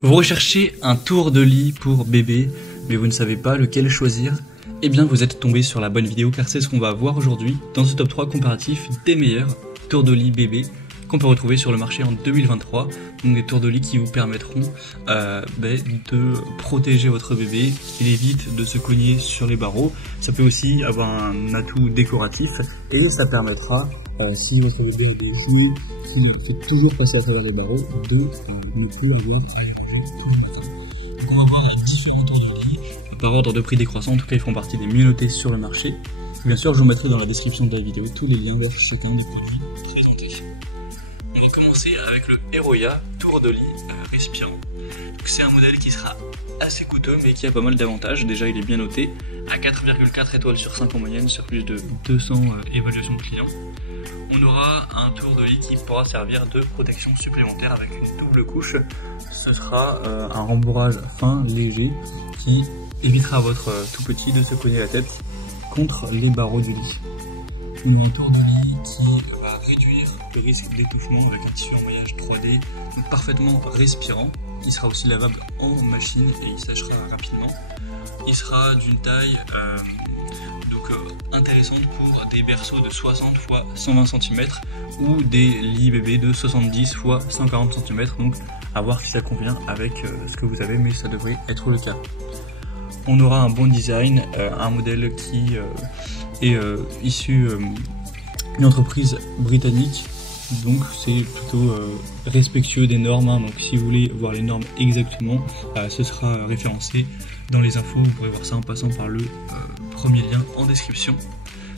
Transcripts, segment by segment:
Vous recherchez un tour de lit pour bébé, mais vous ne savez pas lequel choisir? Eh bien vous êtes tombé sur la bonne vidéo car c'est ce qu'on va voir aujourd'hui dans ce top 3 comparatif des meilleurs tours de lit bébé qu'on peut retrouver sur le marché en 2023. Donc des tours de lit qui vous permettront de protéger votre bébé, qu'il évite de se cogner sur les barreaux. Ça peut aussi avoir un atout décoratif et ça permettra, si votre bébé est joué, qu'il fait toujours passer à travers les barreaux, de ne plus avoir à donc on va voir les différents tours de lit par ordre de prix décroissant. En tout cas ils font partie des mieux notés sur le marché. Bien sûr je vous mettrai dans la description de la vidéo tous les liens vers chacun des produits présentés. On va commencer avec le Heroya tour de lit respirant. C'est un modèle qui sera assez coûteux mais qui a pas mal d'avantages. Déjà il est bien noté à 4,4 étoiles sur 5 en moyenne sur plus de 200 évaluations de clients. On aura un tour de lit qui pourra servir de protection supplémentaire avec une double couche. Ce sera un rembourrage fin, léger, qui évitera à votre tout petit de se cogner la tête contre les barreaux du lit. On aura un tour de lit qui va réduire le risque d'étouffement avec un tissu en maillage 3D, donc parfaitement respirant. Il sera aussi lavable en machine et il séchera rapidement. Il sera d'une taille intéressante pour des berceaux de 60 x 120 cm ou des lits bébés de 70 x 140 cm, donc à voir si ça convient avec ce que vous avez, mais ça devrait être le cas. On aura un bon design, un modèle qui est issu d'une entreprise britannique, donc c'est plutôt respectueux des normes, hein. Donc si vous voulez voir les normes exactement, ce sera référencé dans les infos, vous pourrez voir ça en passant par le premier lien en description.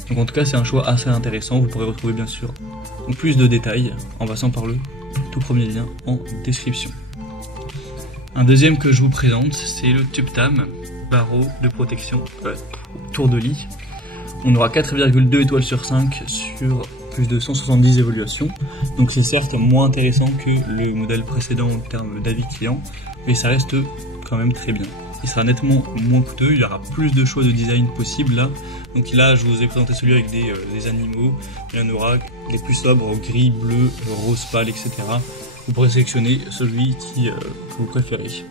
Donc en tout cas c'est un choix assez intéressant, vous pourrez retrouver bien sûr plus de détails en passant par le tout premier lien en description. Un deuxième que je vous présente, c'est le TubTam barreau de protection tour de lit. On aura 4,2 étoiles sur 5 sur plus de 170 évaluations, donc c'est certes moins intéressant que le modèle précédent en termes d'avis client, mais ça reste quand même très bien. Il sera nettement moins coûteux, il y aura plus de choix de design possible là. Donc là je vous ai présenté celui avec des animaux, il y en aura des plus sobres, gris, bleu, rose pâle, etc. Vous pourrez sélectionner celui que vous préférez.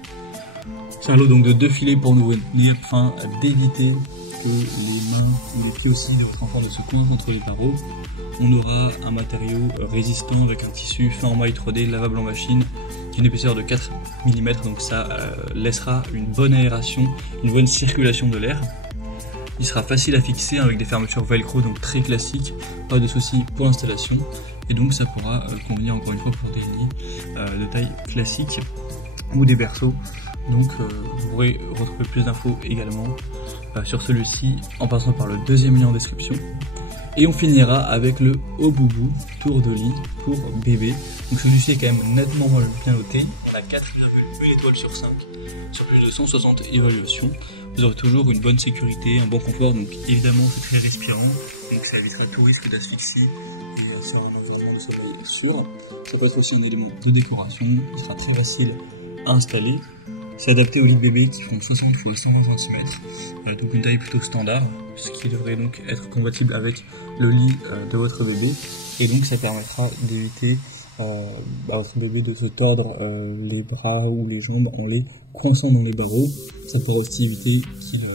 C'est un lot donc de 2 filets pour nous venir afin d'éviter que les mains ou les pieds aussi de votre enfant ne se coincent entre les barreaux. On aura un matériau résistant avec un tissu fin en maille 3D lavable en machine d'une épaisseur de 4 mm, donc ça laissera une bonne aération, une bonne circulation de l'air. Il sera facile à fixer avec des fermetures velcro, donc très classiques, pas de soucis pour l'installation, et donc ça pourra convenir encore une fois pour des lits de taille classique ou des berceaux. Donc vous pourrez retrouver plus d'infos également sur celui-ci en passant par le deuxième lien en description. Et on finira avec le Oboubou tour de lit pour bébé. Donc celui-ci est quand même nettement bien noté. On a 4,1 étoiles sur 5 sur plus de 160 évaluations. Vous aurez toujours une bonne sécurité, un bon confort. Donc évidemment c'est très respirant, donc ça évitera tout risque d'asphyxie et ça aura vraiment le sommeil sûr. Ça peut être aussi un élément de décoration. Il sera très facile à installer. C'est adapté aux lits de bébé qui font 60 x 120 cm, donc une taille plutôt standard, ce qui devrait donc être compatible avec le lit de votre bébé, et donc ça permettra d'éviter à votre bébé de se tordre les bras ou les jambes en les coinçant dans les barreaux. Ça pourra aussi éviter qu'il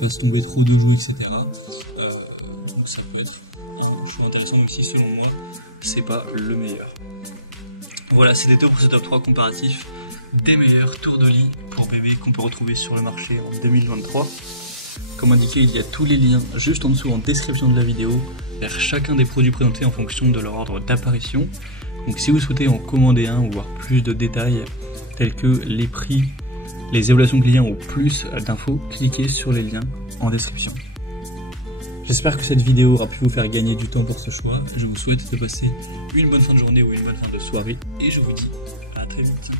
fasse tomber trop de jouets, etc. Donc ça peut être un choix intéressant, même si selon moi c'est pas le meilleur. Voilà, c'était tout pour ce top 3 comparatif des meilleurs tours de lit pour bébé qu'on peut retrouver sur le marché en 2023. Comme indiqué, il y a tous les liens juste en dessous en description de la vidéo vers chacun des produits présentés en fonction de leur ordre d'apparition. Donc si vous souhaitez en commander un ou voir plus de détails tels que les prix, les évaluations clients ou plus d'infos, cliquez sur les liens en description. J'espère que cette vidéo aura pu vous faire gagner du temps pour ce choix. Je vous souhaite de passer une bonne fin de journée ou une bonne fin de soirée et je vous dis à très vite.